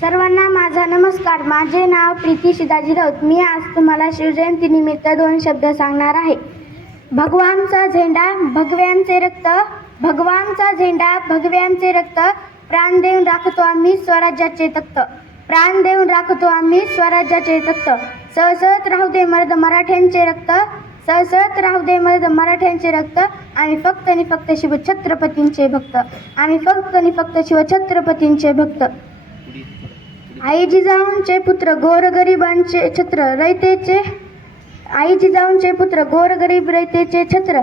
सर्वांना माझा नमस्कार. माझे नाव प्रीती शिदाजी राऊत. मी आज तुम्हाला शिवजयंतीनिमित्त 2 शब्द सांगणार आहे. भगवानचा झेंडा भगव्यांचे रक्त, भगवानचा झेंडा भगव्यांचे रक्त, प्राण देऊन राखतो आम्ही स्वराज्याचे तख्त, प्राण देऊन राखतो आम्ही स्वराज्याचे तख्त. सळसळत राहू दे मर्द मराठ्यांचे रक्त, सळसळत राहू दे मर्द मराठ्यांचे रक्त. आम्ही फक्त आणि फक्त शिवछत्रपतींचे भक्त, आम्ही फक्त आणि फक्त शिवछत्रपतींचे भक्त. आई जिजाऊंचे पुत्र गोरगरिबांचे छत्र रयतेचे, आई जिजाऊंचे पुत्र गोरगरीब रयतेचे छत्र,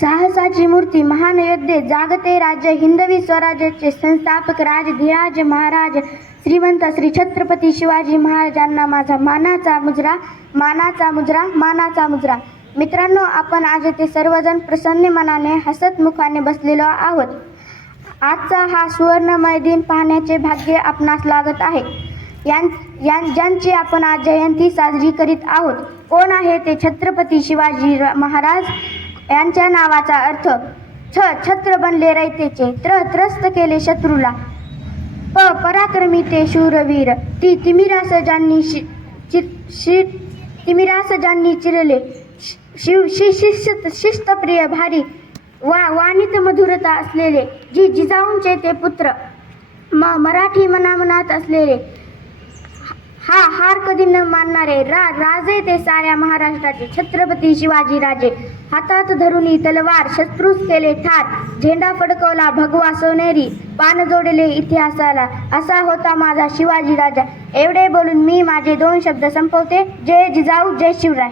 साहसाची मूर्ती महान योद्धे जागते राज्य, हिंदवी स्वराज्याचे संस्थापक राजधिराज महाराज श्रीमंत श्री छत्रपती शिवाजी महाराजांना माझा मानाचा मुजरा, मानाचा मुजरा, मानाचा मुजरा. मित्रांनो, आपण आज येथे सर्वजण प्रसन्न मनाने हसत मुखाने बसलेलो आहोत. आजचा हा सुवर्णमय दिन पाहण्याचे भाग्य आपणास लागत आहे. ज्यांची आपण आज जयंती साजरी करीत आहोत. कोण आहे ते? छत्रपती शिवाजी महाराज. यांच्या नावाचा अर्थ छत्र बनले रयतेचे, त्रस्त केले शत्रूला, पराक्रमी ते शूरवीर, तिमिरास ज्यांनी चिरले, शिस्तप्रिय भारी वाणीत मधुरता असलेले, जिजाऊंचे ते पुत्र, मराठी मनामनात असलेले, हार कधी न मानणारे राजे ते साऱ्या महाराष्ट्राचे छत्रपती शिवाजी राजे. हातात धरुनी तलवार शत्रूस केले ठार, झेंडा फडकवला भगवा सोनेरी, पान जोडले इतिहासाला, असा होता माझा शिवाजी राजा. एवढे बोलून मी माझे 2 शब्द संपवते. जय जिजाऊ, जय शिवराय.